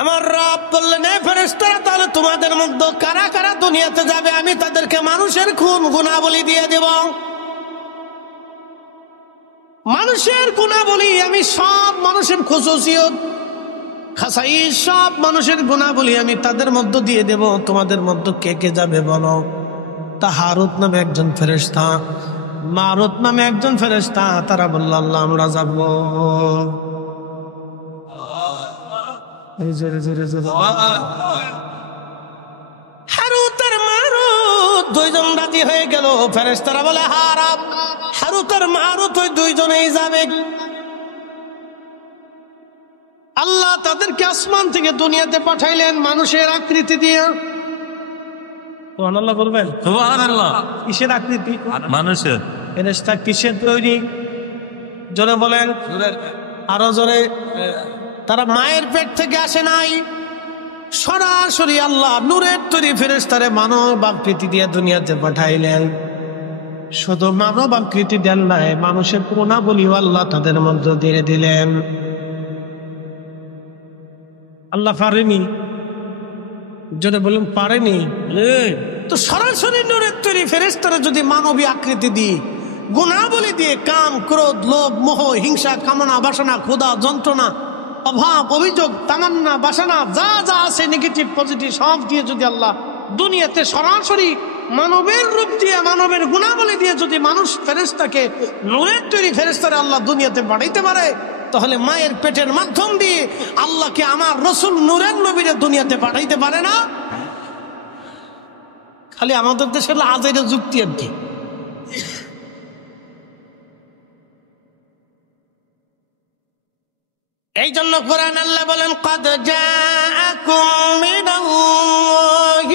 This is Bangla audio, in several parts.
আমার রব বললেন, এ ফেরেশতারা, তাহলে তোমাদের মধ্যে কারা কারা দুনিয়াতে যাবে আমি তাদেরকে মানুষের খুন গুনাহবলি দিয়ে দেব। মানুষের গুনাহবলি আমি সব মানুষের খুসুসিয়ত খাসাইস সব মানুষের গুনাহবলি আমি তাদের মধ্যে দিয়ে দেব। তোমাদের মধ্যে কে কে যাবে বলো। তা হারুত নামে একজন ফেরেশতা, মারুত নামে একজন ফেরেশতা, তারা বলল, আল্লাহ আমরা যাব। হারুত আর মারুত দুইজন রাজি হয়ে গেল। ফেরেশতারা বলে, হারুত আর মারুত ওই দুইজনেই যাবে। আল্লাহ তাদেরকে আসমান থেকে দুনিয়াতে পাঠাইলেন মানুষের আকৃতি দিয়ে। সুবহানাল্লাহ বলবেন? সুবহানাল্লাহ। কিসের আকৃতি? মানুষের। ফেরেশতা কিসের তৈরি? জোরে বলেন, আরো জোরে। তারা মায়ের পেট থেকে আসে নাই, সরাসরি আল্লাহ নূরের তৈরি ফেরেশতারে মানব আকৃতি দিয়ে দুনিয়াতে পাঠাইলেন। শুধু মানব আকৃতি দেন নাই, মানুষের গুনাহবলিও আল্লাহ তাদের মধ্যে দিয়ে দিলেন। আল্লাহ পারেনি? যদি বলুন পারেনি, তো সরাসরি নূরের তৈরি ফেরেশতারা যদি মানবী আকৃতি দিয়ে গুনাহবলি দিয়ে কাম, ক্রোধ, লোভ, মোহ, হিংসা, কামনা, বাসনা, ক্ষুধা, যন্ত্রণা, অভাব, অভিযোগ, তামান্না, বাসনা যা যা আছে নেগেটিভ পজিটিভ সব দিয়ে যদি আল্লাহ দুনিয়াতে সরাসরি মানবের রূপ দিয়ে মানবের গুনাহবলি দিয়ে যদি মানুষ ফেরেশতাকে নূরের তৈরি ফেরেশতারে আল্লাহ দুনিয়াতে পাঠাইতে পারে, তাহলে মায়ের পেটের মাধ্যম দিয়ে আল্লাহকে আমার রসুল নূরের নবীরে দুনিয়াতে পাঠাইতে পারে না? খালি আমাদের দেশের আজের যুক্তি আর কি। এই জন্য কোরআন আল্লাহ বলেন, قد جاءكم من الله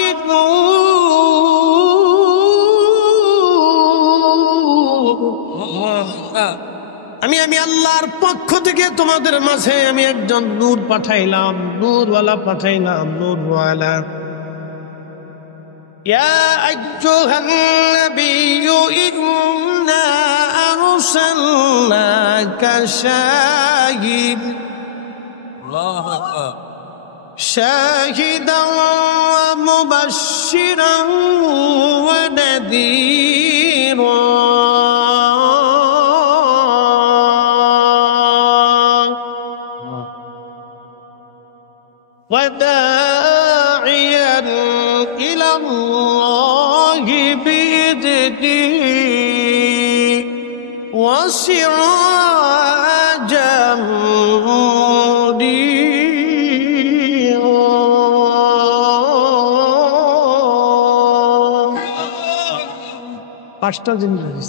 আমি আল্লাহর পক্ষ থেকে তোমাদের মাঝে আমি একজন নূর পাঠাইলাম, নূরওয়ালা পাঠাইলাম, নূরওয়ালা। ইয়া আইয়ুহান নাবিয়্যু ইন্না আরসালনাকা শাহিদান ওয়া মুবাশশিরান ওয়া নাযীরা وداعيا إلى الله بإذنه وسراجا منيرا। পাঁচটা জিনিস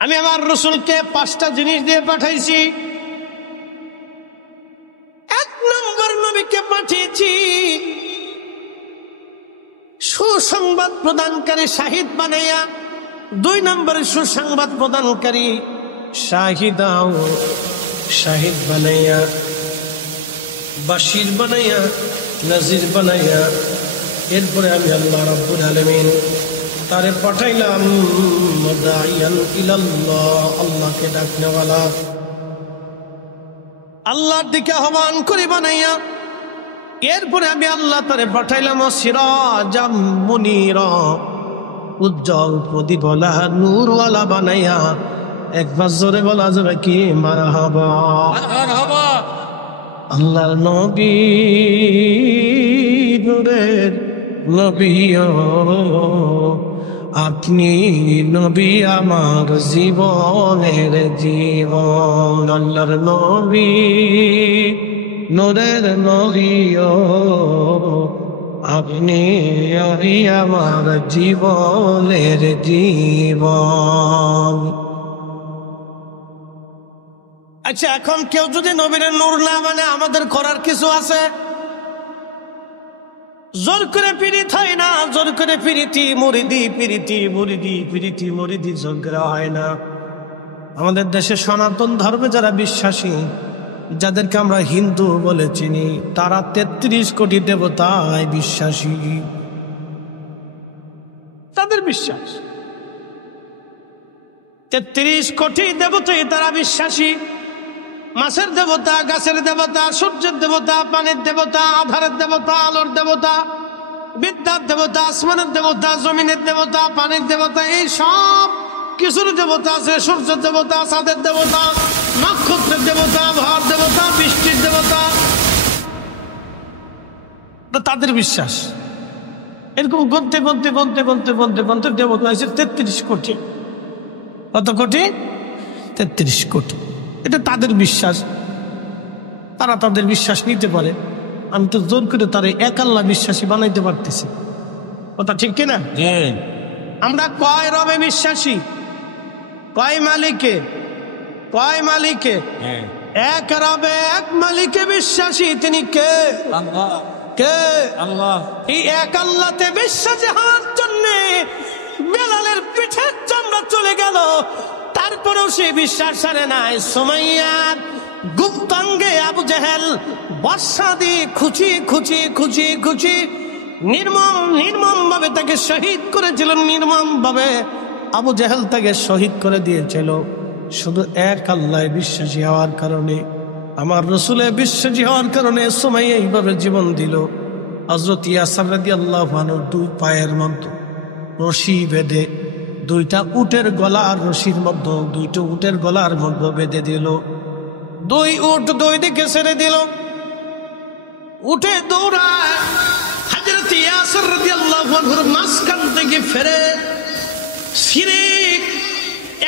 আমি আমার রাসূলকে পাঁচটা জিনিস দিয়ে পাঠাইছি। পাঠিয়েছি সুসংবাদ প্রদানকারী শাহিদ বানাইয়া, 2 নম্বরে সুসংবাদ প্রদানকারী শাহিদাও শাহিদ বানাইয়া, বাশির বানাইয়া, নাজির বানাইয়া। এরপরে আমি আল্লাহ রাব্বুল আলামিন তারে পাঠাইলাম মুদাইয়ান ইলাল্লাহ, আল্লাহকে ডাকনেওয়ালা, আল্লাহর দিকে আহ্বান করে বানাইয়া। এরপরে আমি আল্লাহ তারে পাঠাইলাম সিরাজাম মুনীরা, উজ্জ্বল প্রদীপওয়ালা নূরওয়ালা বানাইয়া। একবার জোরে বলা যাবে কি মারহাবা? আল্লাহর নবী, নূরের নবী, আপনি নবী আমার জীবনের জীবন। আল্লাহর নবী, নূরের নবী, আপনি আমার জীবনের জীবন। আচ্ছা, এখন কেউ যদি নবীর নূর না মানে আমাদের করার কিছু আছে? জোর করে পীড়িত হয় না, জোর করে পীড়িতি মুরিদি, পীড়িতি মুরিদি, পীড়িতি মুরিদি জোর করে হয় না। আমাদের দেশে সনাতন ধর্মে যারা বিশ্বাসী, যাদেরকে আমরা হিন্দু বলে চিনি, তারা 33 কোটি দেবতায় বিশ্বাসী। তাদের বিশ্বাস 33 কোটি দেবতায় তারা বিশ্বাসী। মাছের দেবতা, গাছের দেবতা, সূর্যের দেবতা, পানির দেবতা, আধারের দেবতা, আলোর দেবতা, বিদ্যার দেবতা, আসমানের দেবতা, জমিনের দেবতা, পানির দেবতা, এই সব কিছুর দেবতা আছে। সূর্যের দেবতা, চাঁদের দেবতা, নক্ষত্রের দেবতা, ভর দেবতা, বৃষ্টির দেবতা, তাদের বিশ্বাস। এরকম গন্তে গন্তে গন্তে গন্তে গন্তে গন্তে দেবতা হয়েছে 33 কোটি। কত কোটি? 33 কোটি। এটা তাদের বিশ্বাস, তারা তাদের বিশ্বাস নিতে পারে। আমি তো জোর করে তারা এক আল্লাহ বিশ্বাসী বানাইতে পারতেছি। কথা ঠিক কিনা? আমরা কয় রবে বিশ্বাসী? কয় মালিকে? কয় মালিকে? এক রবে, এক মালিকে বিশ্বাসী। তিনি কে? আল্লাহ। কে? আল্লাহ। এই এক আল্লাহতে বিশ্বাসী হওয়ার জন্য বেলালের পিঠের চামড়া চলে গেল, তারপরেও সে বিশ্বাস ছাড়ে নাই। সুমাইয়ার গুপ্তাঙ্গে আবু জেহেল বর্ষা দিয়ে খুচি খুচি খুচি খুচি নির্মম ভাবে তাকে শহীদ করেছিল। নির্মম ভাবে আবু জেহেল তাকে শহীদ করে দিয়েছিল শুধু এক আল্লাহ বিশ্বাসী হওয়ার কারণে। আমার রসুলের বিশ্বাসী হওয়ার কারণে সুমাইয়া এইভাবে জীবন দিল। হযরত ইয়াসির রাদিয়াল্লাহু আনহু 2 পায়ের মধ্যে রশি বেঁধে 2টা উটের গলার রশির মধ্যে 2টা উটের গলার মধ্যে বেঁধে দিল। 2 উট 2 দিকে ছেড়ে দিল। উঠে দৌড়ায় হযরত ইয়াসির রাদিয়াল্লাহু আনহুর মাঝখান থেকে ফিরে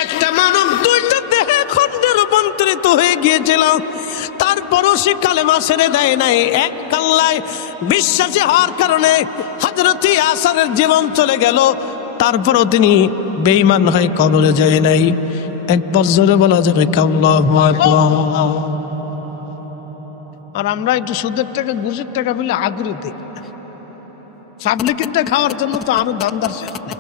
একটা মানব 2টা দেহে খণ্ডে রূপান্তরিত হয়ে গিয়েছিল। তারপরও সে কালেমা ছেড়ে দেয় নাই। এক আল্লাহয় বিশ্বাসী হওয়ার কারণে হযরত ইয়াসিরের জীবন চলে গেল, তারপরও তিনি বেঈমান হয়ে কবরে যায় নাই। একবার জোরে বলা যাবে আল্লাহু আকবার। আর আমরা একটু সুদের টাকা ঘুষের টাকা পেলে আগ্রহ দিই। পাবলিকেরটা খাওয়ার জন্য তো আরো দামদার শেষ নেই।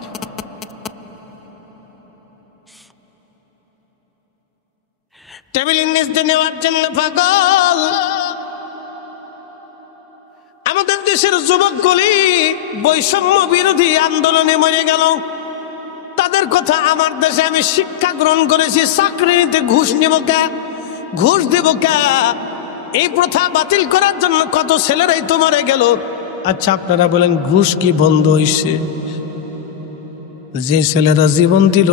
টেবিলের নিচ দিয়ে নেওয়ার জন্য পাগল। আমাদের দেশের যুবকগুলি বৈষম্য বিরোধী আন্দোলনে মরে গেল। তাদের কথা আমার দেশে আমি শিক্ষা গ্রহণ করেছি। চাকরি নিতে ঘুষ নেব কে? ঘুষ দেব কে? এই প্রথা বাতিল করার জন্য কত ছেলেরাই তো মরে গেল। আচ্ছা আপনারা বলেন ঘুষ কি বন্ধ হয়েছে? যে ছেলেরা জীবন দিল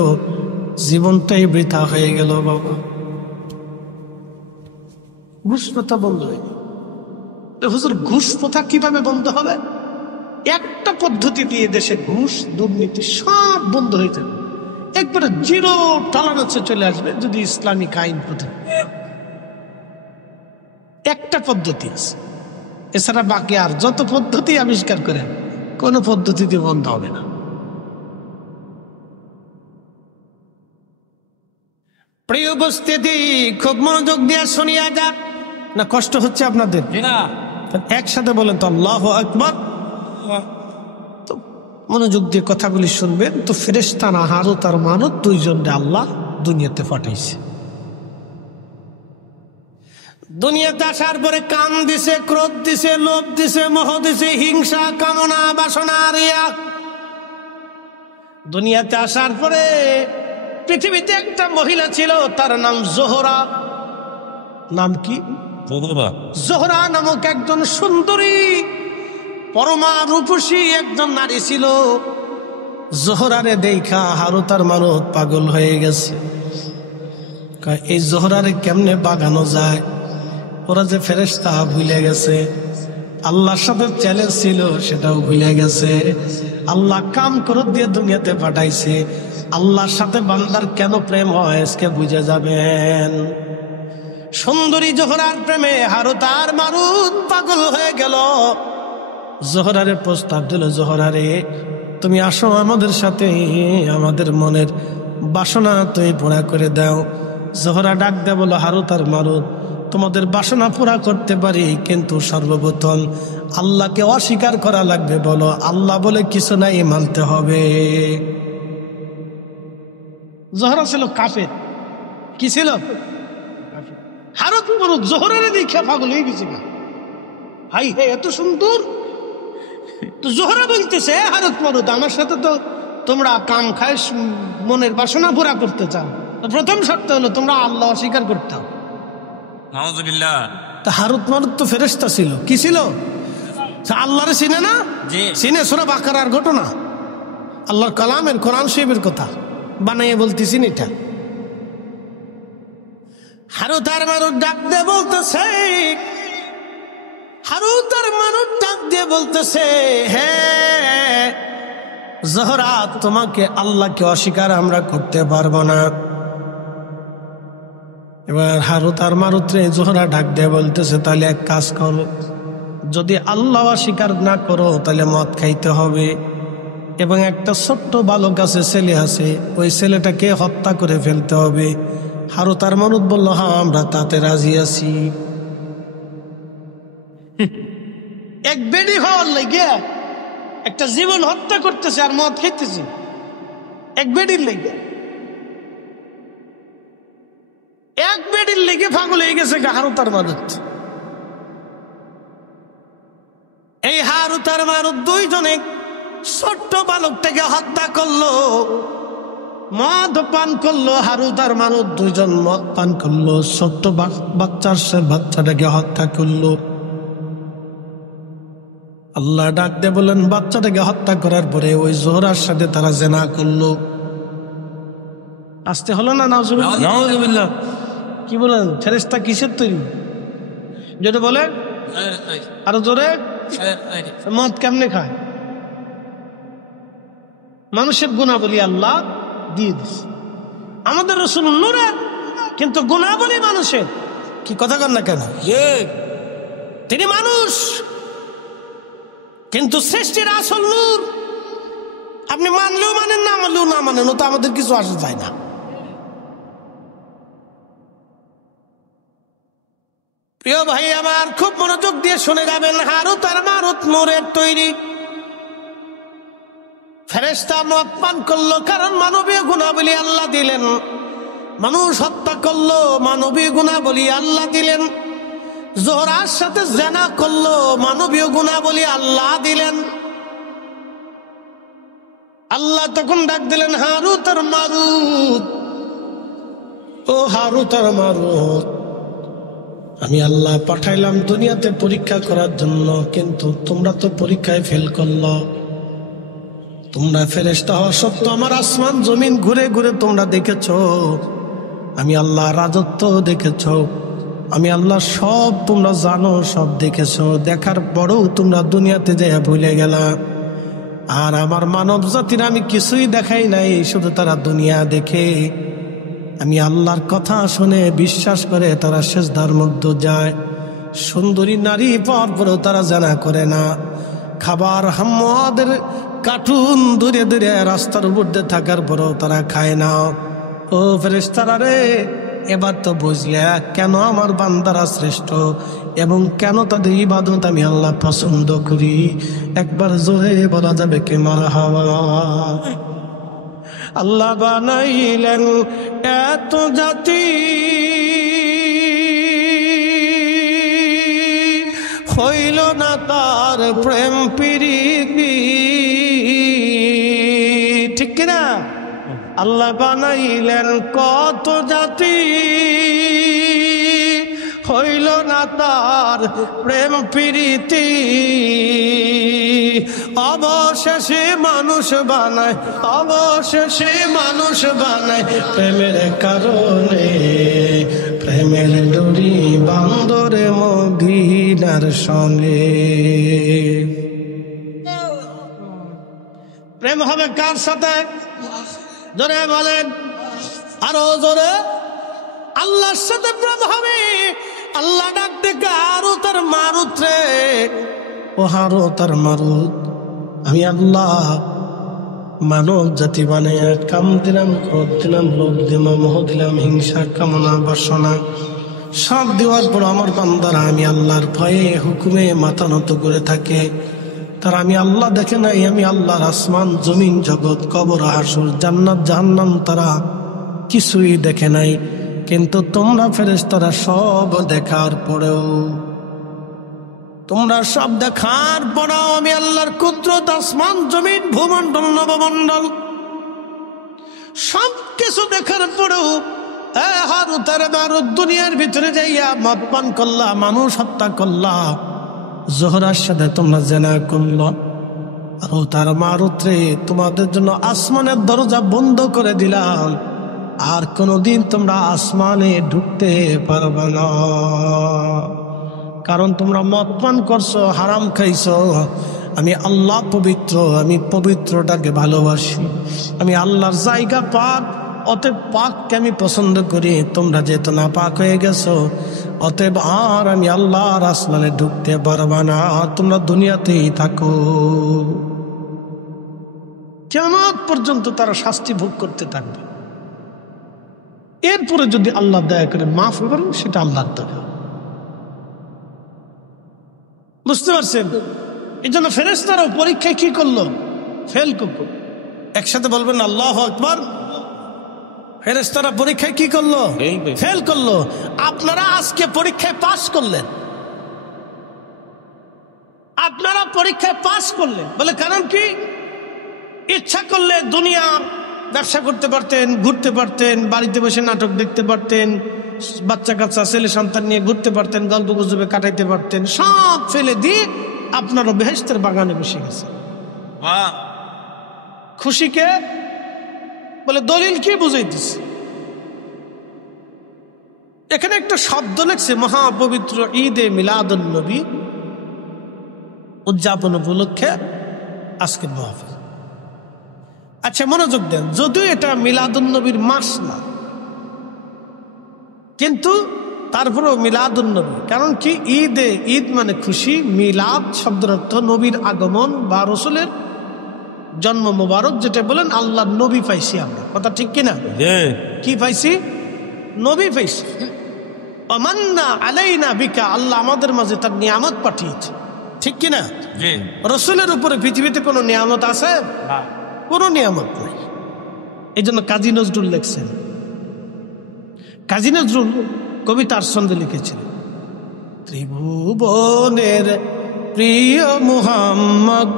জীবনটাই বৃথা হয়ে গেল বাবা। ঘুষ প্রথা বন্ধ হয়ে হুজুর ঘুষ প্রথা কিভাবে বন্ধ হবে? একটা পদ্ধতি দিয়ে দেশে ঘুষ দুর্নীতি সব বন্ধ হয়ে যাবে, একবারে 0 টলারেন্সে চলে আসবে যদি ইসলামিক আইন প্রথা। একটা পদ্ধতি আছে, এছাড়া বাকি আর যত পদ্ধতি আবিষ্কার করেন কোন পদ্ধতি দিয়ে বন্ধ হবে না। প্রিয় উপস্থিতি, খুব মনোযোগ দিয়ে শুনিয়া যান। না কষ্ট হচ্ছে আপনাদের? একসাথে বলেন তো আল্লাহু আকবার। তো মনোযোগ দিয়ে কথাগুলি শুনবেন। তো ফেরেশতারা হারুত আর মারুত 2 জনকে আল্লাহ দুনিয়াতে পাঠাইছে। দুনিয়াতে আসার পরে কাম দিছে, ক্রোধ দিছে, লোভ দিছে, মোহ দিছে, হিংসা, কামনা, বাসনা, রিয়া। দুনিয়াতে আসার পরে পৃথিবীতে একটা মহিলা ছিল, তার নাম জোহরা। নাম কি? জোহরা নামক একজন সুন্দরী পরমা রূপসী একজন নারী ছিল। জোহরারে দেখা হারুত আর মারুত পাগল হয়ে গেছে। এই জোহরারে কেমনে বাগানো যায়? ওরা যে ফেরেশতা ভুলে গেছে, আল্লাহর সাথে চ্যালেঞ্জ ছিল সেটাও ভুলে গেছে। আল্লাহ কাম করে দিয়ে দুনিয়াতে পাঠাইছে। আল্লাহর সাথে বান্দার কেন প্রেম হয় আজকে বুঝে যাবেন। সুন্দরী জোহরার প্রেমে হারুত আর মারুত পাগল হয়ে গেল। জোহরারে প্রস্তাব দিল, জোহরারে তুমি আসো আমাদের সাথে, আমাদের মনের বাসনা তুই পুরা করে দাও। জোহরা ডাক দেয় বলো, হারুত আর মারুত তোমাদের বাসনা পুরা করতে পারি, কিন্তু সর্বপ্রথম আল্লাহকে অস্বীকার করা লাগবে। বলো আল্লাহ বলে কিছু নাই, মানতে হবে। জোহরা ছিল কাফের। কি ছিল? হারুত মারুত জোহরারে দেখে পাগল হয়ে গেছে। ভাই হে এত সুন্দর। তো জোহরা বলতেছে, হারুত মারুত আমার সাথে তো তোমরা কাম খায় মনের বাসনা পুরা করতে চাও, প্রথম শর্ত হলো তোমরা আল্লাহ অস্বীকার করতে হবে। নাউযুবিল্লাহ। তা হারুত মারুত তো ফেরেশতা ছিল, কি ছিল? আল্লাহরে চিনে না? চিনে। সূরা বাকারার ঘটনা, আল্লাহর কালামের কোরআন শরীফের কথা বানাইয়ে বলতেছি এটা। হারুত আর মারুত ডাক দিয়ে বলতেছে, হারুত আর মারুত ডাক দিয়ে বলতেছে, হ্যাঁ জোহরা, তোমাকে আল্লাহকে অস্বীকার আমরা করতে পারবো না। এবার হারুত আর মারুত রে জোহরা ডাক দিয়ে বলতেছে, তাহলে এক কাজ করো, যদি আল্লাহ অস্বীকার না করো তাহলে মদ খাইতে হবে, এবং একটা ছোট্ট বালক আছে, ছেলে আছে, ওই ছেলেটাকে হত্যা করে ফেলতে হবে। হারুত আর মারুত বলল, হ্যাঁ আমরা তাতে রাজি আছি। এক বেডি হওয়ার লেগে একটা জীবন হত্যা করতেছে আর মদ খাইতেছে, এক বেডির লেগে। এক বেডির লেগে পাগল হয়ে গেছে হারুত আর মারুত। এই হারুত আর মারুত দুইজনে ছোট্ট বালকটাকে হত্যা করলো, মদ পান করলো। হারুত আর মারুত দুইজন মদ পান করলো, ছোট্ট বাচ্চাটাকে হত্যা করলো। আল্লাহ ডাক দিয়ে বলেন, বাচ্চাটাকে হত্যা করার পরে ওই জোহরার সাথে তারা জেনা করলো। আসতে হলো না? নাউযুবিল্লাহ। কি বলেন? ফেরেশতা কিসের তৈরি? যদি বলেন আরো জোরে, মদ কেমনে খায়? মানুষের গুণাবলী আল্লাহ দিয়ে দিচ্ছে। আমাদের রাসূল নূরের, কিন্তু গুণাবলী মানুষের। কি কথা কন না কেন? তিনি মানুষ, কিন্তু সৃষ্টির আসল নূর। আপনি মানলেও মানেন, না মানলেও না মানেন, ও তো আমাদের কিছু আসা যায় না। প্রিয় ভাই আমার, খুব মনোযোগ দিয়ে শুনে যাবেন। হারুত আর মারুত নূরের তৈরি। ফেরেশতা মদ পান করলো, কারণ মানবীয় গুণাবলী আল্লাহ দিলেন। মানুষ হত্যা করলো, মানবীয় গুণাবলী আল্লাহ দিলেন। জোহরার সাথে জেনা করলো, মানবীয় গুণাবলী আল্লাহ দিলেন। আল্লাহ তখন ডাক দিলেন, হারুত আর মারুত, ও হারুত আর মারুত, আমি আল্লাহ পাঠাইলাম দুনিয়াতে পরীক্ষা করার জন্য, কিন্তু তোমরা তো পরীক্ষায় ফেল করলো। তোমরা ফেরেশতা হওয়া সত্ত্বেও আমার আসমান জমিন ঘুরে ঘুরে তোমরা দেখেছো, আমি আল্লাহ রাজত্ব দেখেছো, আমি আল্লাহ সব তোমরা জানো, সব দেখেছো। দেখার পরেও তোমরা দুনিয়াতে যেয়ে ভুলে গেলা। আর আমার মানব জাতির আমি কিছুই দেখাই নাই, শুধু তারা দুনিয়া দেখে, আমি আল্লাহর কথা শুনে বিশ্বাস করে তারা সেজদার মধ্যে যায়। সুন্দরী নারী পাওয়ার পরেও তারা জানা করে না। খাবার হাম্মাদের কার্টুন দূরে দূরে রাস্তার উপর দিয়ে থাকার পরেও তারা খায় না। ও ফেরেশতারা রে, এবার তো বুঝলে কেন আমার বান্দারা শ্রেষ্ঠ এবং কেন তাদের ইবাদত আমি আল্লাহ পছন্দ করি। একবার জোরে বলা যাবে কি মারহাবা। আল্লাহ বানাইলেন এত জাতি, হইল না তার প্রেম প্রীতি, ঠিক কিনা? আল্লাহ বানাইলেন কত জাতি, হইল না তার প্রেম প্রীতি, অবশেষে মানুষ বানায়, অবশেষে মানুষ বানায় প্রেমের কারণে। প্রেমের ডোরি বান্দরে মদিনার সঙ্গে। প্রেম হবে কার সাথে? জোরে বলেন, আরো জোরে। আল্লাহর সাথে প্রেম হবে। আল্লাহ ডাক ডেকে হারুত আর মারুত রে, ও হারুত আর মারুত, আমি আল্লাহ মানব জাতি বানাইয়া কাম দিলাম, ক্রোধ দিলাম, লোভ দিলাম, মোহ দিলাম, হিংসা, কামনা, বাসনা সব দেওয়ার পর আমার বান্দারা আমি আল্লাহর ভয়ে হুকুমে মাথা নত করে থাকে। তারা আমি আল্লাহ দেখে নাই, আমি আল্লাহর আসমান জমিন জগৎ কবর হাসর জান্নাত জাহান্নাম তারা কিছুই দেখে নাই। কিন্তু তোমরা ফেরেশতারা সব দেখার পরেও, তোমরা সব দেখার পরেও আমি আল্লাহর কুদরত, আসমান জমিন ভূমণ্ডল নবমণ্ডল সব কিছু দেখার পরেও হারুত আর মারুত দুনিয়ার ভিতরে যাইয়া মদ পান করলা, মানুষ হত্যা করলা, জোহরার সাথে তোমরা জেনা করলা। হারুত আর মারুত রে, তোমাদের জন্য আসমানের দরজা বন্ধ করে দিলাম, আর কোনোদিন তোমরা আসমানে ঢুকতে পারবে না। কারণ তোমরা মদ পান করছো, হারাম খাইছো। আমি আল্লাহ পবিত্র, আমি পবিত্রটাকে ভালোবাসি, আমি আল্লাহর জায়গা পাক, অতএব পাককে আমি পছন্দ করি। তোমরা যেহেতু না পাক হয়ে গেছো, অতএব আর আমি আল্লাহর আসমানে ঢুকতে পারবা না, তোমরা দুনিয়াতেই থাকো। কিয়ামত পর্যন্ত তারা শাস্তি ভোগ করতে থাকবে। এরপরে যদি আল্লাহ দয়া করে মাফ করেন, সেটা আল্লাহর দয়া। বুঝতে পারছেন? এই জন্য ফেরেশতারাও পরীক্ষায় কি করলো? ফেল করলো। একসাথে বলবেন আল্লাহু আকবার। ফেরেশতারা পরীক্ষায় কি করলো? ফেল করলো। আপনারা আজকে পরীক্ষায় পাস করলেন, আপনারা পরীক্ষায় পাস করলেন বলে কারণ কি? ইচ্ছা করলে দুনিয়া ব্যবসা করতে পারতেন, ঘুরতে পারতেন, বাড়িতে বসে নাটক দেখতে পারতেন, বাচ্চা কাচ্চা ছেলে সন্তান নিয়ে ঘুরতে পারতেন, গল্প গুজবে কাটাইতে পারতেন। সব ফেলে দিয়ে আপনারও বেহেশতের বাগানে বসে গেছে। খুশিকে বলে দলিল কি বুঝাইতেছে? এখানে একটা শব্দ লেখছে, মহাপবিত্র ঈদে মিলাদুন নবী উদযাপন উপলক্ষে আজকের মাহফিল। আচ্ছা মনোযোগ দেন, যদিও এটা মিলাদুন নবীর মাস না, কিন্তু তারপরেও মিলাদুন নবী। কারণ কি? ঈদে, ঈদ মানে খুশি, মিলাদ শব্দের অর্থ নবীর আগমন বা রসুলের জন্ম মোবারক, যেটা বলেন আল্লাহ নবী পাইছি আমরা। কথা ঠিক কিনা? কি পাইছি? নবী পাইছি। আমান্না আলাইনা বিকা, আল্লাহ আমাদের মাঝে তার নিয়ামত পাঠিয়েছে। ঠিক কিনা? রসুলের উপরে পৃথিবীতে কোনো নিয়ামত আছে? কোনো নিয়ামত নাই। এই জন্য কাজী নজরুল লেখছেন, কাজী নজরুল কবিতার ছন্দে লিখেছিলেন, ত্রিভুবনের প্রিয় মুহাম্মদ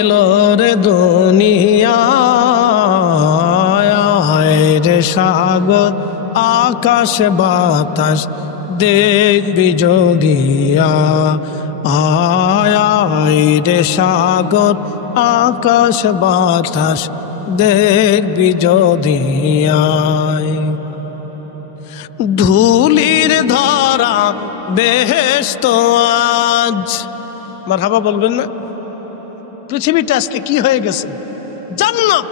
এলো রে দুনিয়ায়, রে সাগর আকাশ বাতাস দেখবি যদিয়া, আয় রে সাগর আকাশ বাতাস দেখবি যদিয়া, ধুলির ধরা বেহেশত আজ। মারহাবা বলবেন না? পৃথিবীটা আজকে কি হয়ে গেছে? জান্নাত।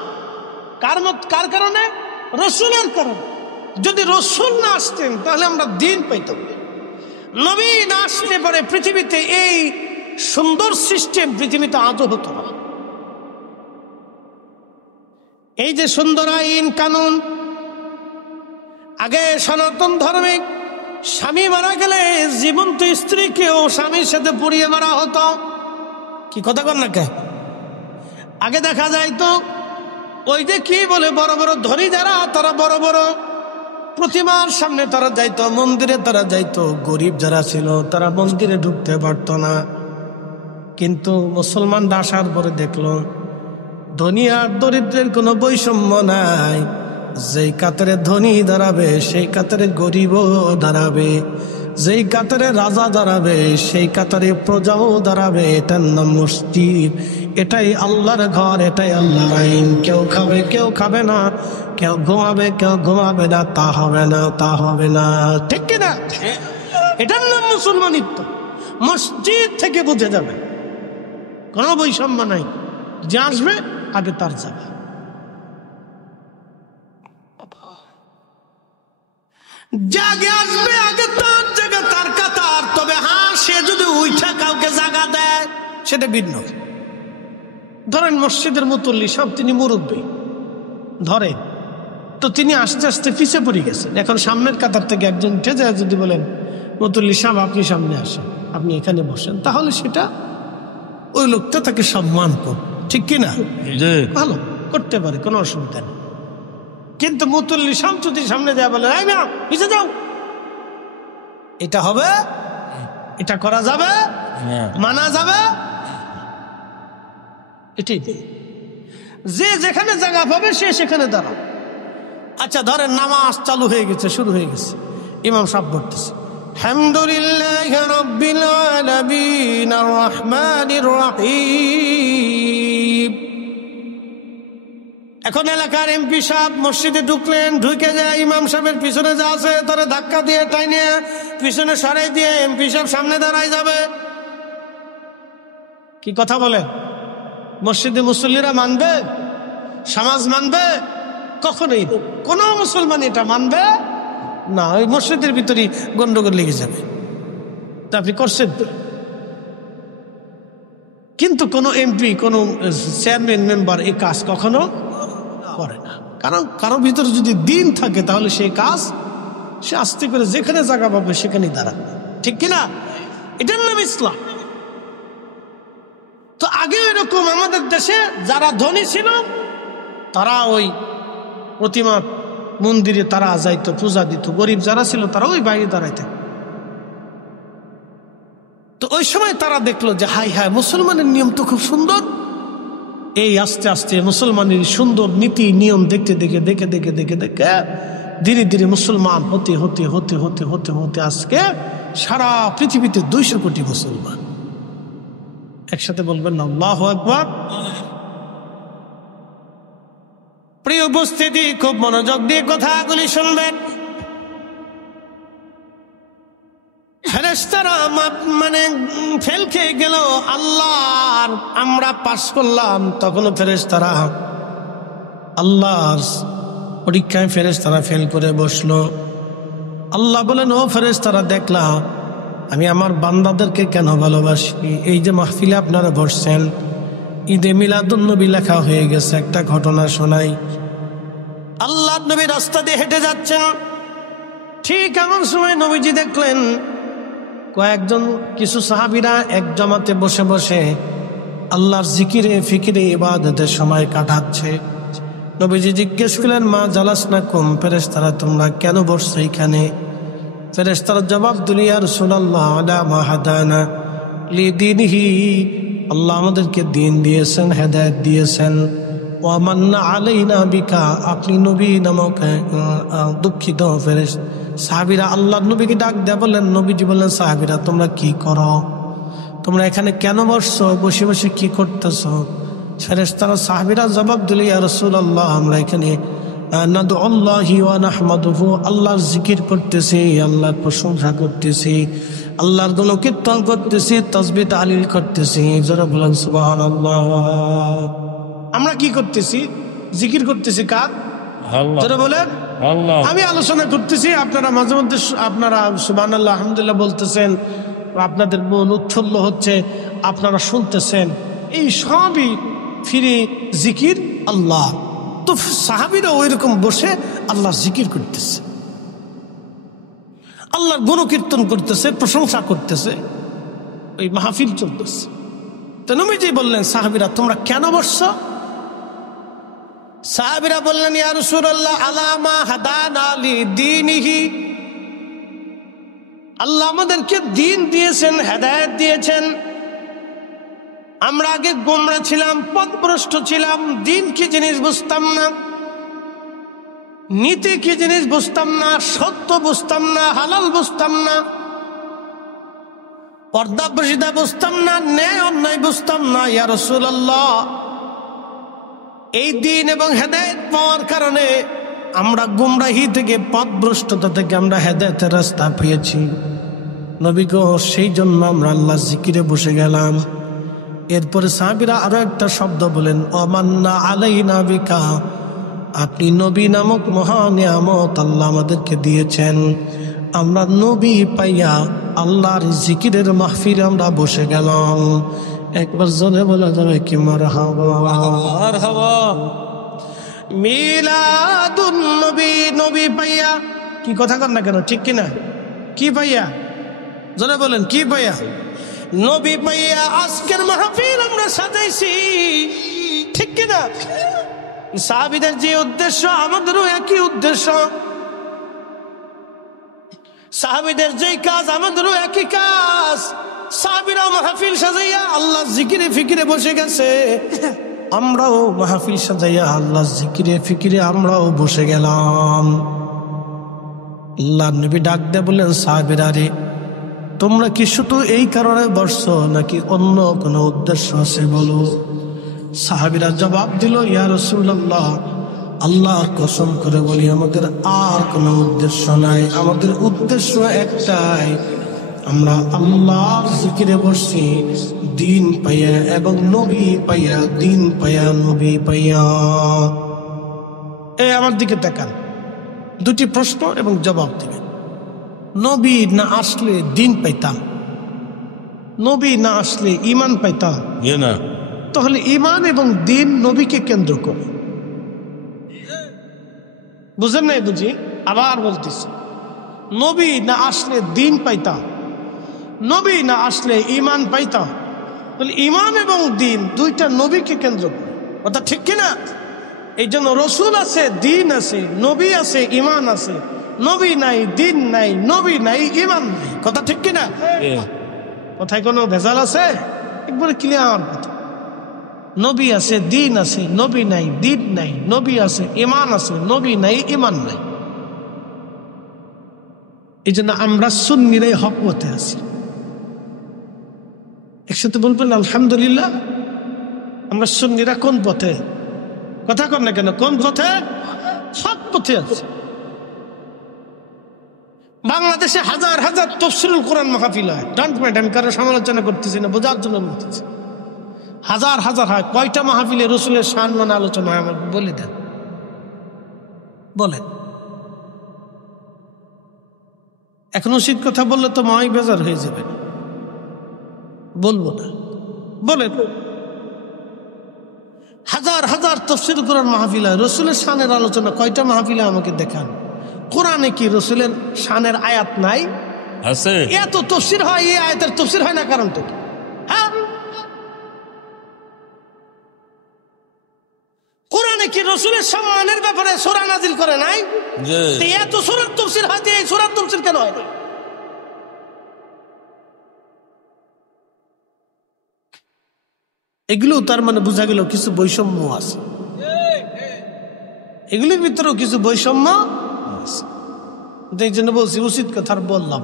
কার কারণে? রসুলের কারণে। যদি রসুল না আসতেন তাহলে আমরা দিন পাইতাম। নবী না আসলে পরে পৃথিবীতে এই সুন্দর সিস্টেম পৃথিবীতে আজও হতো না। এই যে সুন্দর আইন কানুন, আগে সনাতন ধর্মে স্বামী মারা গেলে জীবন্ত স্ত্রীকেও স্বামীর সাথে পুড়িয়ে মারা হতো। কি কথা কন না কে? আগে দেখা যায় তো ওই যে কি বলে বড় বড় ধনী যারা, তারা বড় বড় প্রতিমার সামনে তারা যাইতো, মন্দিরে তারা যাইতো। গরিব যারা ছিল তারা মন্দিরে ঢুকতে পারতো না। কিন্তু মুসলমানরা আসার পরে দেখলো ধনী আর দরিদ্রের কোনো বৈষম্য নাই। যেই কাতারে ধনী দাঁড়াবে সেই কাতারে গরিবও দাঁড়াবে, যেই কাতারে রাজা দাঁড়াবে সেই কাতারে প্রজাও দাঁড়াবে। এটার নাম মসজিদ, এটাই আল্লাহর ঘর, এটাই আল্লাহর আইন। কেউ খাবে কেউ খাবে না, কেউ ঘুমাবে কেউ ঘুমাবে না, তা হবে না, তা হবে না। ঠিক কিনা? এটার নাম মুসলমানিত্ব। মসজিদ থেকে বুঝে যাবে কোনো বৈষম্য নাই। যে আসবে আগে তার যাবে। জাগে আসবে আগে তার জায়গা, তার কাতার। তবে হ্যাঁ, সে যদি উঠা কাউকে জায়গা দেয় সেটা ভিন্ন। ধরেন মসজিদের মুতল্লি সব, তিনি মুরব্বী ধরেন, তো তিনি আস্তে আস্তে পিছিয়ে পড়ে গেছেন। এখন সামনের কাতার থেকে একজন উঠে যায়, যদি বলেন মুতল্লি সাহেব আপনি সামনে আসেন, আপনি এখানে বসেন, তাহলে সেটা ওই লোকটা তাকে সম্মান করবে। ঠিক কিনা? ভালো করতে পারে, কোনো অসুবিধা নেই। কিন্তু মুতল্লি সাহেব যদি সামনে যায় বলে এই না পিছিয়ে যাও, এটা হবে? এটা করা যাবে? মানা যাবে? এটাই যে যেখানে জায়গা পাবে সে সেখানে দাঁড়াও। আচ্ছা ধরেন নামাজ চালু হয়ে গেছে, শুরু হয়ে গেছে, ইমাম সাহেব বলতেছে আলহামদুলিল্লাহি রাব্বিল আলামিন আর রহমানির রহিম। এখন এলাকার এমপি সাহেব মসজিদে ঢুকলেন, ঢুকে যায় ইমাম সাহেবের পিছনে যা আছে তারা ধাক্কা দিয়ে টাইনে পিছনে সরাই দিয়ে এমপি সাহেব সামনে দাঁড়ায় যাবে। কি কথা বলে? মসজিদে মুসল্লিরা মানবে? সমাজ মানবে? কখনোই কোন মুসলমান এটা মানবে না। ওই মসজিদের ভিতরে গন্ডগোল লেগে যাবে। তা আপনি করছেন, কিন্তু কোন এমপি কোন চেয়ারম্যান মেম্বার এই কাজ কখনো করে না। কারণ কারোর ভিতরে যদি দিন থাকে তাহলে সেই কাজ সে আস্তে করে যেখানে জায়গা পাবে সেখানেই দাঁড়াবে, ঠিক কিনা? এটার নাম ইসলাম। তো আগে এরকম আমাদের দেশে যারা ধনী ছিল তারা ওই প্রতিমা মন্দিরে তারা যাইতো, পূজা দিত। গরিব যারা ছিল তারা ওই বাইরে দাঁড়াইতে। তো ওই সময় তারা দেখলো যে হাই হাই, মুসলমানের নিয়ম তো খুব সুন্দর। এই আস্তে আস্তে মুসলমানের সুন্দর নীতি নিয়ম দেখতে দেখে দেখে দেখে দেখে দেখে ধীরে ধীরে মুসলমান হতে হতে হতে হতে হতে হতে আজকে সারা পৃথিবীতে 200 কোটি মুসলমান। একসাথে বলবেন না আল্লাহু আকবার। প্রিয় উপস্থিতি, খুব মনোযোগ দিয়ে কথাগুলি শুনবেন। ফেরেশতারা মানে ফেল খেয়ে গেল, আল্লাহর আমরা পাস করলাম, তখনও ফেরেশতারা আল্লাহর পরীক্ষায় ফেরেশতারা ফেল করে বসলো। আল্লাহ বলেন, ও ফেরেশতারা, দেখলাম আমি আমার বান্দাদেরকে কেন ভালোবাসি। এই যে মাহফিলে আপনারা বসছেন, ঈদে মিলাদুন নবী লেখা হয়ে গেছে। একটা ঘটনা শোনাই। আল্লাহ নবী রাস্তা দিয়ে হেঁটে যাচ্ছেন, ঠিক এমন সময় নবীজি দেখলেন কয়েকজন কিছু সাহাবীরা এক জামাতে বসে বসে আল্লাহর জিকিরে ফিকিরে ইবাদতের সময় কাটাচ্ছে। নবীজি জিজ্ঞেস করলেন, মা জালাসনাকুম, ফেরেশতারা তোমরা কেন বসছো এখানে? ফেরেশতারা জবাব দিল, ইয়া রাসূলুল্লাহ, আলা মা হাদানা লিদীনিহি, আল্লাহ আমাদেরকে দ্বীন দিয়েছেন, হেদায়েত দিয়েছেন। ওয়া মান্না আলাইনা বিকা, আপনি নবী নামক দুঃখিত ফেরেশতা। সাহাবীরা আল্লাহর নবীকে ডাক দেয়া বললেন, নবীজি বললেন, সাহাবীরা তোমরা কি করো? তোমরা এখানে কেন বসছো? বসে বসে কি করতেছো? ফেরেশতারা সাহাবীরা জবাব দিল, ইয়া রাসূলুল্লাহ, আমরা এখানে নাদউল্লাহি ওয়া নাহমাদুহু, আল্লাহর জিকির করতেছি, আল্লাহর প্রশংসা করতেছি, আল্লাহর গুণকীর্তন করতেছি, তাসবিহ তাহলিল করতেছি। যারা বলেন সুবহানাল্লাহ। আমরা কি করতেছি? জিকির করতেছি। কার? আল্লাহ। যারা বলেন আল্লাহ। আমি আলোচনা করতেছি, আপনারা মাঝে মধ্যে আপনারা সুবহানাল্লাহ আলহামদুলিল্লাহ বলতেছেন, আপনাদের মন উৎফুল্ল হচ্ছে, আপনারা শুনতেছেন। এই সবই ফিরে জিকির আল্লাহ। তো সাহাবীরা ওই রকম বসে আল্লাহর জিকির করতেছে, আল্লাহর গুণকীর্তন করতেছে, প্রশংসা করতেছে, ওই মাহফিল চলতেছে। তো নবীজি বললেন, সাহাবীরা তোমরা কেন বসছো? সাহাবীরা বললেন, ইয়া রাসূলুল্লাহ, আলা মা হাদানা লিদীনিহি, আল্লাহ আমাদেরকে দ্বীন দিয়েছেন, হেদায়েত দিয়েছেন। আমরা আগে গোমরা ছিলাম, পথভ্রষ্ট ছিলাম, দ্বীন কি জিনিস বুঝতাম না, নীতি কি জিনিস বুঝতাম না, সত্য বুঝতাম না, হালাল বুঝতাম না, পর্দা প্রশিদা বুঝতাম না, ন্যায় অন্যায় বুঝতাম না। ইয়া রাসূলুল্লাহ, এই দ্বীন এবং হেদায়েত পাওয়ার কারণে আমরা গুমরাহি থেকে, পথভ্রষ্টতা থেকে আমরা হেদায়েতের রাস্তা পেয়েছি। নবী গো, সেই জন্য আমরা আল্লাহর জিকিরে বসে গেলাম। এরপরে সাহাবীরা আরো একটা শব্দ বলেন, আমান্না আলাইনা বিকা, আপনি নবী নামক মহা নিয়ামত আল্লাহ আমাদেরকে দিয়েছেন। আমরা নবী পাইয়া আল্লাহর জিকিরের মাহফিলে আমরা বসে গেলাম। একবার জোরে বলা যাবে কি মারহাবা? মারহাবা। মিলাদুন নবী, নবী পাইয়া, কি কথা কন না কেন, ঠিক কিনা? কি পাইয়া? জোরে বলেন, কি পাইয়া? নবী পাইয়া আজকের মাহফিল আমরা সাজাইছি, ঠিক কিনা? সাহাবীদের যে উদ্দেশ্য, আমাদেরও একই উদ্দেশ্য। সাহাবীদের যেই কাজ, আমাদেরও একই কাজ। সাহাবীরা মাহফিল সাজাইয়া আল্লাহ জিকিরে ফিকিরে বসে গেছে। আমরাও মাহফিল সাজাইয়া আল্লাহ জিকিরে ফিকিরে আমরাও বসে গেলাম। আল্লাহর নবী ডাক দিয়ে বললেন, সাহাবীরা রে, তোমরা কি শুধু এই কারণে বসছো নাকি অন্য কোনো উদ্দেশ্য আছে বলো? সাহাবীরা জবাব দিল, ইয়া রাসূলুল্লাহ, আল্লাহর কসম করে বলি আমাদের আর কোনো উদ্দেশ্য নাই, আমাদের উদ্দেশ্য একটাই, আমরা আল্লাহর জিকিরে বসছি দিন পাইয়া এবং নবী পাইয়া, দিন পাইয়া নবী পাইয়া। আমার দিকে তাকান, দুটি প্রশ্ন এবং জবাব দিবেন। নবী না আসলে দিন পাইতাম, নবী না আসলে ঈমান পাইতাম না, তাহলে ঈমান এবং দিন নবীকে কেন্দ্র করে। বুঝেন নাই বুঝি? আবার বলতেছি, নবী না আসলে দিন পাইতাম, নবী না আসলে ঈমান পাইতাম, তাহলে ঈমান এবং দিন দুইটা নবীকে কেন্দ্র করে। কথা ঠিক কিনা? এই জন্য রসুল আছে, দিন আছে, নবী আছে, ঈমান আছে। নবী নাই, দিন নাই, নবী নাই, ঈমান নাই। কথা ঠিক কিনা? কথায় কোনো ভেজাল আছে? একবারে ক্লিয়ার কথা। নবী আছে, দিন আছে, নবী নাই, দিন নাই, নবী আছে, ঈমান আছে, নবী নাই, ঈমান নাই। এই জন্য আমরা সুন্নিরাই হক পথে আছি। একসাথে বলবেন আলহামদুলিল্লাহ। আমরা সুন্নিরা কোন পথে? কথা কর না কেন? কোন পথে? হক পথে আছে। বাংলাদেশে হাজার হাজার তাফসীরুল কোরআন মাহফিল হয়। ডোন্ট মাইন্ড, আমি কারো সমালোচনা করতেছি না, বোঝার জন্য বলতেছি। হাজার হাজার হয়। কয়টা মাহফিলে রসুলের শান মানে আলোচনা হয়? আমার বলে দেন, বলেন। এখন উচিত কথা বললে তো মাই বেজার হয়ে যাবে, বলবো না। বলেন, হাজার হাজার তাফসীরুল কোরআন মাহফিল হয়, রসুলের শানের আলোচনা কয়টা মাহফিলে আমাকে দেখান? কোরআনে কি রসুলের শানের আয়াত নাই? আছে। এত তাফসীর হয়, এই আয়াতের তাফসীর হয় না, কারণটা কি? হ্যাঁ, কোরআনে কি রসুলের সম্মানের ব্যাপারে সূরা নাজিল করে নাই? এত সূরার তাফসীর হয়, এই সূরার তাফসীর কেন হয় না? এগুলো তার মানে বোঝা গেল কিছু বৈষম্য আছে, এগুলির ভিতরেও কিছু বৈষম্য আছে। এই জন্য বলছি, উচিত কথা বললাম,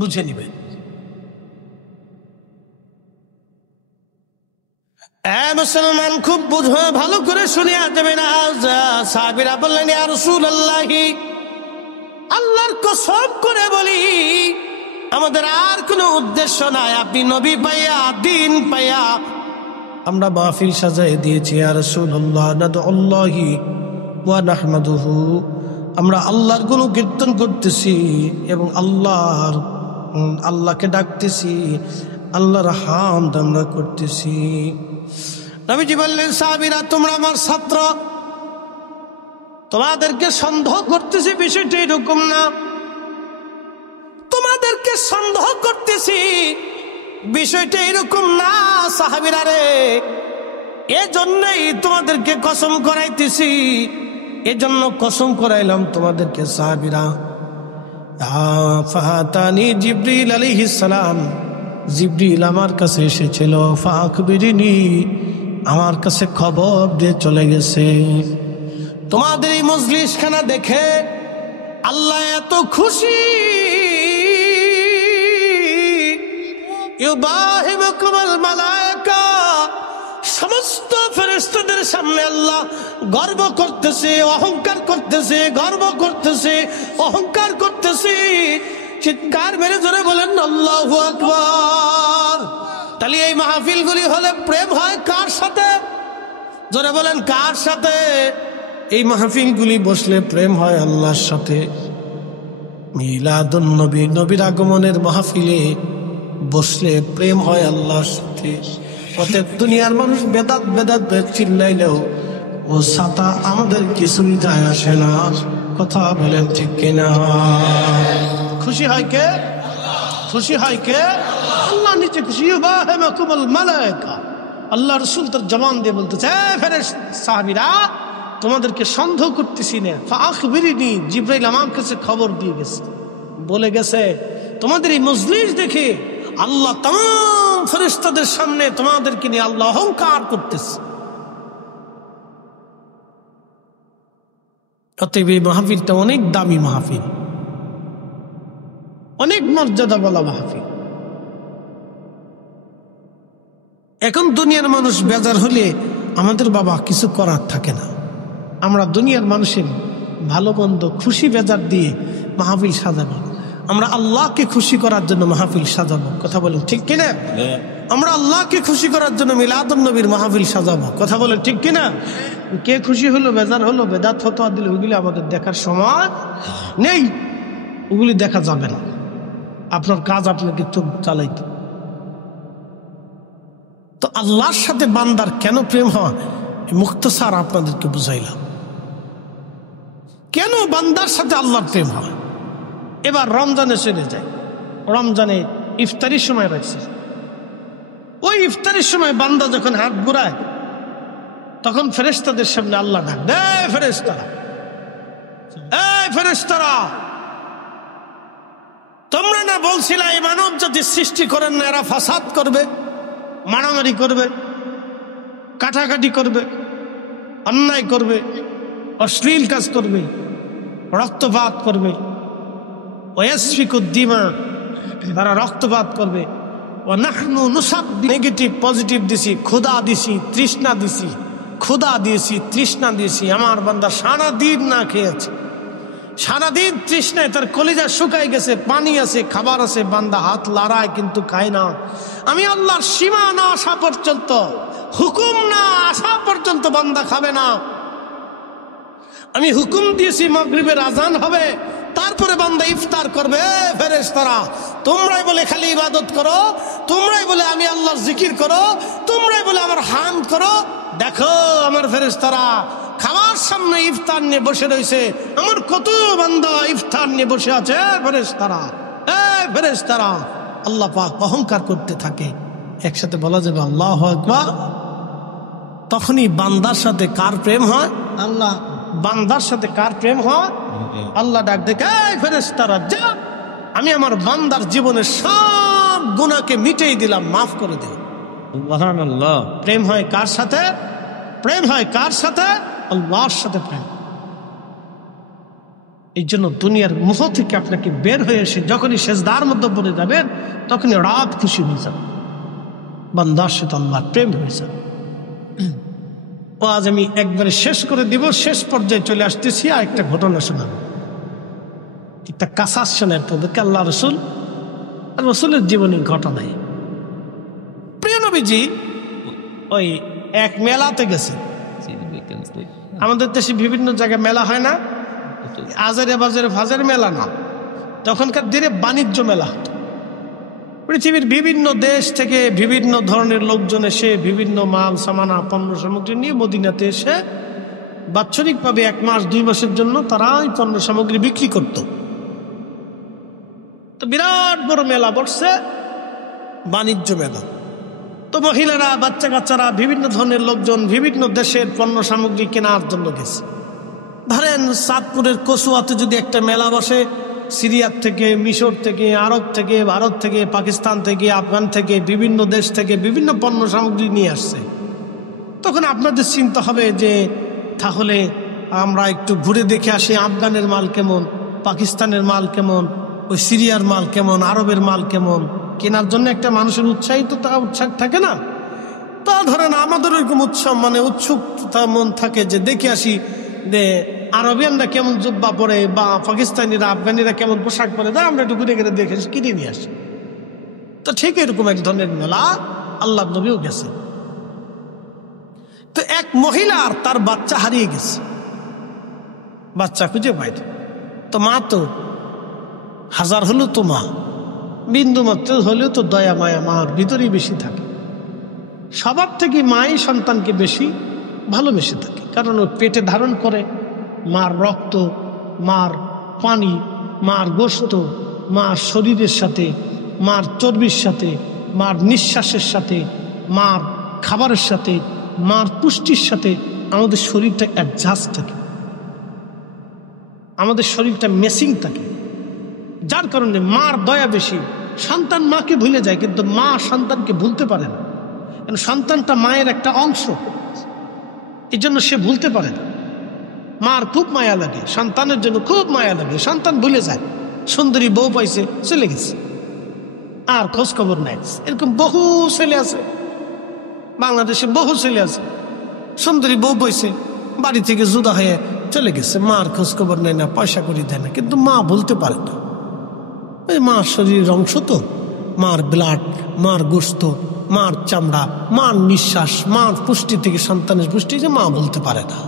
বুঝে নিবেন। মুসলমান খুব বুঝে ভালো করে শুনিয়া দেবেন। সাহাবীরা বললেন, ইয়া রাসূলুল্লাহ, আল্লাহর কসম করে বলি আমাদের আর কোনো উদ্দেশ্য নাই, আপনি নবী পাইয়া, দিন পাইয়া আমরা মাহফিল সাজাই দিয়েছি। ইয়া রাসূলুল্লাহ, নাদউল্লাহি ওয়া নাহমাদুহু, আমরা আল্লাহর গুণ কীর্তন করতেছি এবং আল্লাহকে ডাকতেছি, আল্লাহর হামদ আমরা করতেছি। নবীজি বললেন, সাহাবীরা তোমরা আমার ছাত্র, তোমাদেরকে সন্দেহ করতেছি, বিষয়টা এরকম না। তোমাদেরকে সন্দেহ করতেছি, বিষয়টা এরকম না সাহাবীরা রে। এজন্যই তোমাদেরকে কসম করাইতেছি, এজন্য কসম করাইলাম তোমাদেরকে সাহাবীরা। ফাতানি জিবরিল আলাইহিস সালাম, জিবরিল আমার কাছে এসেছিল। ফাখবিরিনি, আমার কাছে খবর দিয়ে চলে গেছে। তোমাদের এই মজলিসখানা দেখে আল্লাহ এত খুশি, ইউবাহিবুকুমুল মালায়েকা, সমস্ত ফেরেশতাদের সামনে আল্লাহ গর্ব করতেছে, অহংকার করতেছে, গর্ব করতেছে, অহংকার করতেছে। চিৎকার মেরে জোরে বলেন আল্লাহু আকবার। তাহলে এই মাহফিলগুলি হলে প্রেম হয় কার সাথে? জোরে বলেন, কার সাথে? এই মাহফিলগুলি বসলে প্রেম হয় আল্লাহর সাথে। মিলাদুন নবী, নবীর আগমনের মাহফিলে বসলে প্রেম হয় আল্লাহর সাথে। প্রত্যেক দুনিয়ার মানুষ বেদাত বেদাত চিল্লাইলেও ও সাতা আমাদের কিছুই যায় আসে না। কথা বলেন ঠিক কিনা? খুশি হয় কে? খুশি হয় কে? আল্লাহ নিচে খুশি। ইউবাহিবুকুমুল মালায়েকা, আল্লাহ রাসূল তার জবান দিয়ে বলতেছে, সাহাবীরা তোমাদেরকে সন্দেহ করতেছি না। ফাখবিরিনি, জিবরাইল আমার কাছে খবর দিয়ে গেছে, বলে গেছে তোমাদের এই মজলিস দেখে আল্লাহ तमाम ফেরেশতাদের সামনে তোমাদেরকে নিয়ে আল্লাহ অহংকার করতেছে। অতএব এই মাহফিলটা অনেক দামি মাহফিল, অনেক মর্যাদা বলা মাহফিল। এখন দুনিয়ার মানুষ বেজার হলে আমাদের বাবা কিছু করার থাকে না। আমরা দুনিয়ার মানুষের ভালো মন্দ খুশি বেজার দিয়ে মাহফিল সাজাবো। আমরা আল্লাহকে খুশি করার জন্য মাহফিল সাজাবো, কথা বলেন ঠিক কিনা? আমরা আল্লাহকে খুশি করার জন্য মিলাদুন নবীর মাহফিল সাজাবো, কথা বলেন ঠিক কিনা? কে খুশি হলো বেজার হলো বেদাত ফতোয়া দিলে ওইগুলি আমাদের দেখার সময় নেই, ওগুলি দেখা যাবে না। আপনার কাজ আপনাকে চোখ চালাইতে। তো আল্লাহর সাথে বান্দার কেন প্রেম হয় মুখতাসার আপনাদেরকে বুঝাইলাম, কেন বান্দার সাথে আল্লাহর প্রেম হয়। এবার রমজানে চলে যায়, রমজানে ইফতারির সময় রয়েছে, ওই ইফতারির সময় বান্দা যখন হাত ঘুরায় তখন ফেরেশতাদের সামনে আল্লাহ ডাক দেয়, ফেরেশতারা, এই ফেরেশতারা, তোমরা না বলছিলা এই মানব জাতি সৃষ্টি করেন না, এরা ফাসাদ করবে, মারামারি করবে, কাটাকাটি করবে, অন্যায় করবে, অশ্লীল কাজ করবে, রক্তপাত করবে, ওয়াসফিকুদ্দিমা, তারা রক্তপাত করবে। ও নাহনু নুসাব্বি, নেগেটিভ পজিটিভ দিছি, ক্ষুধা দিছি, তৃষ্ণা দিছি, ক্ষুধা দিয়েছি, তৃষ্ণা দিয়েছি। আমার বান্দা সারাদিন না খেয়েছে, সারাদিন তৃষ্ণায় তার কলিজা শুকাই গেছে, পানি আছে, খাবার আছে, বান্দা হাত লড়ায় কিন্তু খায় না। আমি আল্লাহর সীমা না আসা পর্যন্ত, হুকুম না আসা পর্যন্ত বান্দা খাবে না। আমি হুকুম দিয়েছি মাগরিবের আজান হবে, তারপরে বান্দা ইফতার করবে। ফেরেশতারা, তোমরাই বলে খালি ইবাদত করো, তোমরাই বলে আমি আল্লাহর জিকির করো, তোমরাই বলে আমার হামদ করো। দেখো আমার ফেরেশতারা খাবার সামনে ইফতার নিয়ে বসে রয়েছে, আমার কত বান্দা ইফতার নিয়ে বসে আছে। ফেরেশতারা, এই ফেরেশতারা, আল্লাহ পাক অহংকার করতে থাকে। একসাথে বলা যাবে আল্লাহু আকবার। তখনই বান্দার সাথে কার প্রেম হয়? আল্লাহ। বান্দার সাথে কার প্রেম হয়? আল্লাহ ডাক দেখে, এই ফেরেশতারা, যা, আমি আমার বান্দার জীবনের সব গুনাহকে মিটিয়ে দিলাম, মাফ করে দিলাম। সুবহানাল্লাহ। প্রেম হয় কার সাথে? প্রেম হয় কার সাথে? আল্লাহর সাথে প্রেম। এই জন্য দুনিয়ার মুখ থেকে আপনাকে বের হয়ে এসে যখনই সেজদার মধ্যে পড়ে যাবেন তখনই রাত খুশি হয়ে যাবে, বান্দার সাথে আল্লাহর প্রেম হয়ে যাবে। আজ আমি একবারে শেষ করে দিব, শেষ পর্যায়ে চলে আসতেছি। আর একটা ঘটনা শোনাবো, একটা কাসাস শোনার পদ্ধতি আল্লাহ রসুল আর রসুলের জীবনের ঘটনায়। প্রিয় নবীজি ওই এক মেলাতে গেছে। আমাদের দেশে বিভিন্ন জায়গায় মেলা হয় না, আজারে বাজারে ফাজারে মেলা না, তখনকার দিনে বাণিজ্য মেলা হতো। পৃথিবীর বিভিন্ন দেশ থেকে বিভিন্ন ধরনের লোকজন এসে বিভিন্ন মাল সামানা পণ্য সামগ্রী নিয়ে মদিনাতে এসে বাৎসরিকভাবে 1 মাস 2 মাসের জন্য তারা ওই পণ্য সামগ্রী বিক্রি করত। তো বিরাট বড় মেলা বসছে, বাণিজ্য মেলা। তো মহিলারা, বাচ্চা কাচ্চারা, বিভিন্ন ধরনের লোকজন বিভিন্ন দেশের পণ্য সামগ্রী কেনার জন্য গেছে। ধরেন চাঁদপুরের কচুয়াতে যদি একটা মেলা বসে, সিরিয়ার থেকে, মিশর থেকে, আরব থেকে, ভারত থেকে, পাকিস্তান থেকে, আফগান থেকে, বিভিন্ন দেশ থেকে বিভিন্ন পণ্য সামগ্রী নিয়ে আসছে, তখন আপনাদের চিন্তা হবে যে তাহলে আমরা একটু ঘুরে দেখে আসি আফগানের মাল কেমন, পাকিস্তানের মাল কেমন, ওই সিরিয়ার মাল কেমন, আরবের মাল কেমন। কেনার জন্য একটা মানুষের উৎসাহ থাকে না? তা ধরেন আমাদের ওইরকম উৎসুকতা মন থাকে যে দেখে আসি যে আরবিয়ানরা কেমন জুব্বা পরে বা পাকিস্তানিরা, আফগানিরা কেমন পোশাক পরে, তা আমরা একটু ঘুরে ঘুরে দেখে কিনে নিয়ে আসি। তো ঠিক এরকম এক ধরনের মেলা আল্লাহ নবীও গেছে। তো এক মহিলা আর তার বাচ্চা হারিয়ে গেছে, বাচ্চা খুঁজে পাই। তো মা তো হাজার হলেও তো মা, বিন্দু মাত্র হলেও তো দয়া মায়া মার ভিতরেই বেশি থাকে। স্বভাব থেকে মাই সন্তানকে বেশি ভালোবেসে থাকে, কারণ ও পেটে ধারণ করে মার রক্ত, মার পানি, মার গোশত, মার শরীরের সাথে, মার চর্বির সাথে, মার নিঃশ্বাসের সাথে, মার খাবারের সাথে, মার পুষ্টির সাথে আমাদের শরীরটা অ্যাডজাস্ট থাকে, আমাদের শরীরটা মেসিং থাকে। যার কারণে মার দয়া বেশি। সন্তান মাকে ভুলে যায়, কিন্তু মা সন্তানকে ভুলতে পারে না, কারণ সন্তানটা মায়ের একটা অংশ, এই জন্য সে ভুলতে পারে না। মার খুব মায়া লাগে, সন্তানের জন্য খুব মায়া লাগে। সন্তান ভুলে যায়, সুন্দরী বউ পাইছে, চলে গেছে, আর খোঁজ খবর নাই। এরকম বহু ছেলে আছে বাংলাদেশে, বহু ছেলে আছে, সুন্দরী বউ পাইছে, বাড়ি থেকে জুদা হয়ে চলে গেছে, মার খোঁজ খবর নেয় না, পয়সা করি দেয় না, কিন্তু মা বলতে পারে না। এই মার শরীরের অংশ তো, মার ব্লাড, মার গোশত, মার চামড়া, মার নিঃশ্বাস, মার পুষ্টি থেকে সন্তানের পুষ্টি, যে মা বলতে পারে না।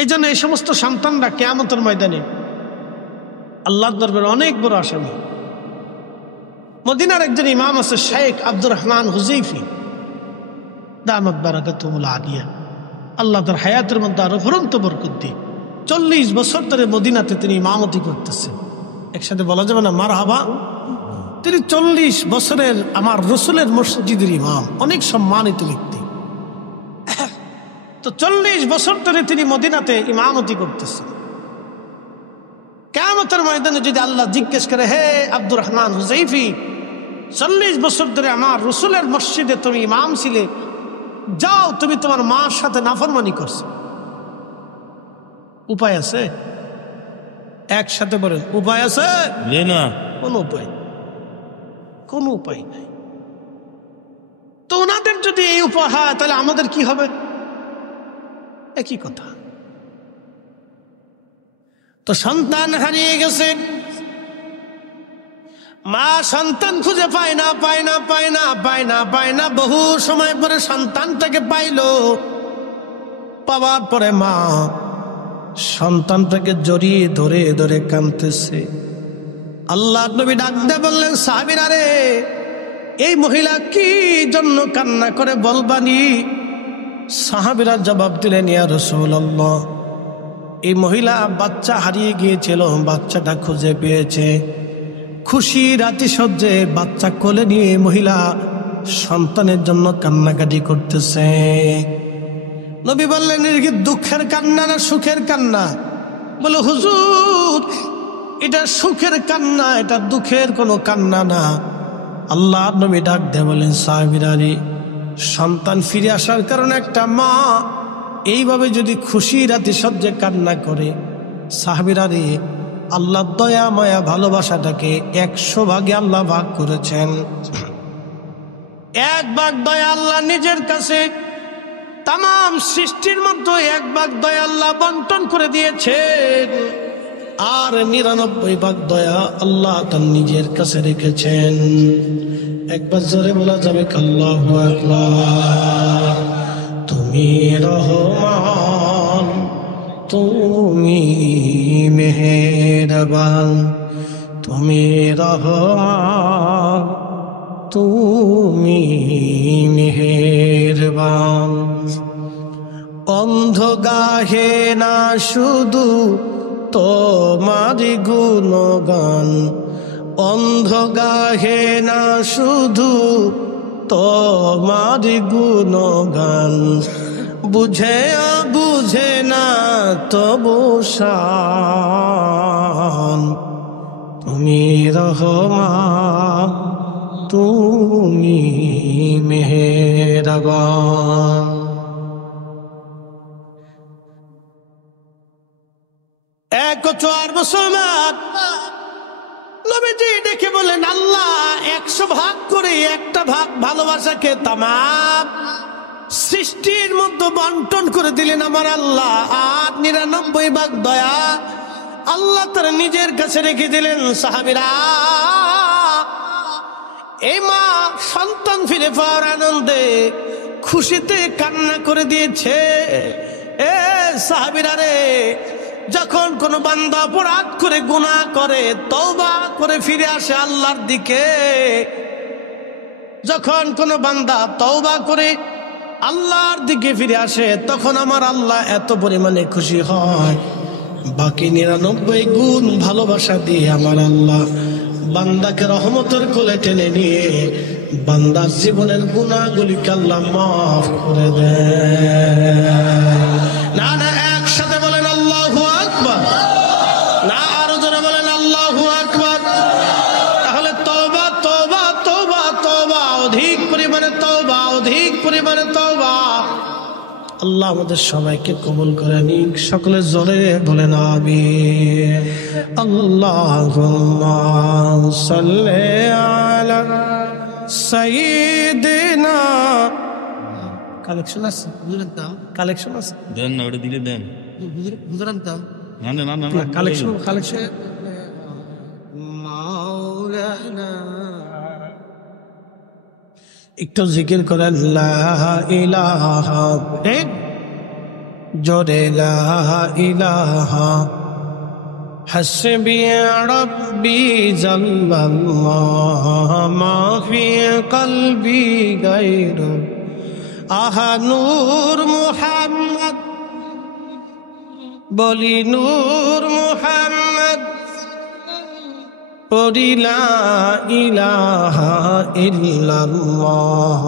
এই জন্য এই সমস্ত সন্তানরা কিয়ামতের ময়দানে আল্লাহর দরবারে অনেক বড় আসামি। মদিনার একজন ইমাম আছে, শেখ আব্দুর রহমান হুযাইফি দামাত বারাকাতুহুল আলিয়া, আল্লাহ তার হায়াতের মধ্যে আরো ফুরন্ত বরকত দিয়ে 40 বছর ধরে মদিনাতে তিনি ইমামতি করতেছেন। একসাথে বলা যাবে না মারহাবা। তিনি 40 বছরের আমার রসুলের মসজিদের ইমাম, অনেক সম্মানিত ব্যক্তি। তো 40 বছর ধরে তিনি মদিনাতে ইমামতি করতেছেন। কিয়ামতের ময়দানে যদি আল্লাহ জিজ্ঞেস করে, হে আব্দুর রহমান হুযাইফি, 40 বছর ধরে আমার রসুলের মসজিদে তুমি ইমাম ছিলে, যাও তুমি তোমার মার সাথে নাফরমানি করছো, উপায় আছে? একসাথে বলেন, উপায় আছে? না, কোন উপায়, কোন উপায় নাই। তো ওনাদের যদি এই উপায় হয়, তাহলে আমাদের কি হবে? একই কথা। তো সন্তান হারিয়ে গেছে, মা সন্তান খুঁজে পায় না, পায় না, পায় না, পায় না, পায় না। বহু সময় পরে সন্তানটাকে পাইলো, পাওয়ার পরে মা সন্তানটাকে জড়িয়ে ধরে ধরে কাঁদতেছে। আল্লাহ নবী ডাক দিয়ে বললেন, সাহাবীরা রে, এই মহিলা কি জন্য কান্না করে বলবানি? সাহাবীরা জবাব দিলেন, ইয়া রাসূলুল্লাহ, এই মহিলা বাচ্চা হারিয়ে গিয়েছিল, বাচ্চাটা খুঁজে পেয়েছে। খুশি রাতি সজ্জে বাচ্চা কোলে নিয়ে মহিলা সন্তানের জন্য কান্নাকাটি করতেছে। নবী বললেন, এর কি দুঃখের কান্না না সুখের কান্না? বলে, হুজুর, এটা সুখের কান্না, এটা দুঃখের কোনো কান্না না। আল্লাহ নবী ডাক দিয়ে বলেন, সাহাবীরা রে, সন্তান ফিরে আসার কারণে একটা মা এইভাবে যদি খুশি রাতে সজ্জে কান্না করে, সাহাবীরা রে, আল্লাহ দয়া মায়া ভালোবাসাটাকে 100 ভাগে আল্লাহ ভাগ করেছেন। 1 ভাগ দয়া আল্লাহ নিজের কাছে, তাম সৃষ্টির মধ্যে 1 ভাগ দয়া আল্লাহ বন্টন করে দিয়েছেন, আর 99 ভাগ দয়া আল্লাহ তার নিজের কাছে রেখেছেন। একবার জোরে বলা যাবে আল্লাহু আকবার। তুমি রহমান, তুমি মেহেরবান, তুমি রহমান, তুমি মেহেরবান। অন্ধ গাহে না শুধু তোমার গুণগান, অন্ধ গাহে না শুধু তোমার গুণগান, বুঝে বুঝে না তবু শান। তুমি রহমান, তুমি মেহেরবান। এক 4 মুসলমান নবীজি ডেকে বলেন, আল্লাহ 100 ভাগ করে 1টা ভাগ ভালোবাসাকে তাম সৃষ্টির মধ্যে বন্টন করে দিলেন আমার আল্লাহ, আর 99 ভাগ দয়া আল্লাহ তার নিজের কাছে রেখে দিলেন। সাহাবীরা, এই মা সন্তান ফিরে পাওয়ার আনন্দে খুশিতে কান্না করে দিয়েছে। এ সাহাবীরা রে, যখন কোন বান্দা অপরাধ করে গুনাহ করে তওবা করে ফিরে আসে আল্লাহর দিকে, যখন কোন বান্দা তওবা করে আল্লাহর দিকে ফিরে আসে, তখন আমার আল্লাহ এত পরিমাণে খুশি হয়, বাকি 99 গুণ ভালোবাসা দিয়ে আমার আল্লাহ বান্দাকে রহমতের কোলে টেনে নিয়ে বান্দার জীবনের গুনাহগুলিকে আল্লাহ মাফ করে দেয়। না না, একসাথে বলেন আল্লাহু আকবার। না, আরো জোরে বলেন আল্লাহু আকবার। তাহলে তওবা, তওবা, তওবা, তওবা, অধিক পরিমাণে তওবা, অধিক পরিমাণে তওবা। আল্লাহ আমাদের সবাইকে কবুল করে নিক। সকলে জোরে বলেন আমিন। আল্লাহুম্মা সাল্লি আলা সাইয়্যিদিনা। কালেকশন আছে, কালেকশন আছে, দেন না, ওটা দিলে দেন। না না না না, কালেকশন কালেকশন। একটু জিকির করেন লা ইলাহা, জোরে লা ইলাহা হাসবি রাব্বি জাল্লাল্লাহ মা ফি কলবি গায়রু আহা নূর মুহাম্মদ, বলি নূর মুহাম্মদ, পড়ি লা ইলাহা ইল্লাল্লাহ।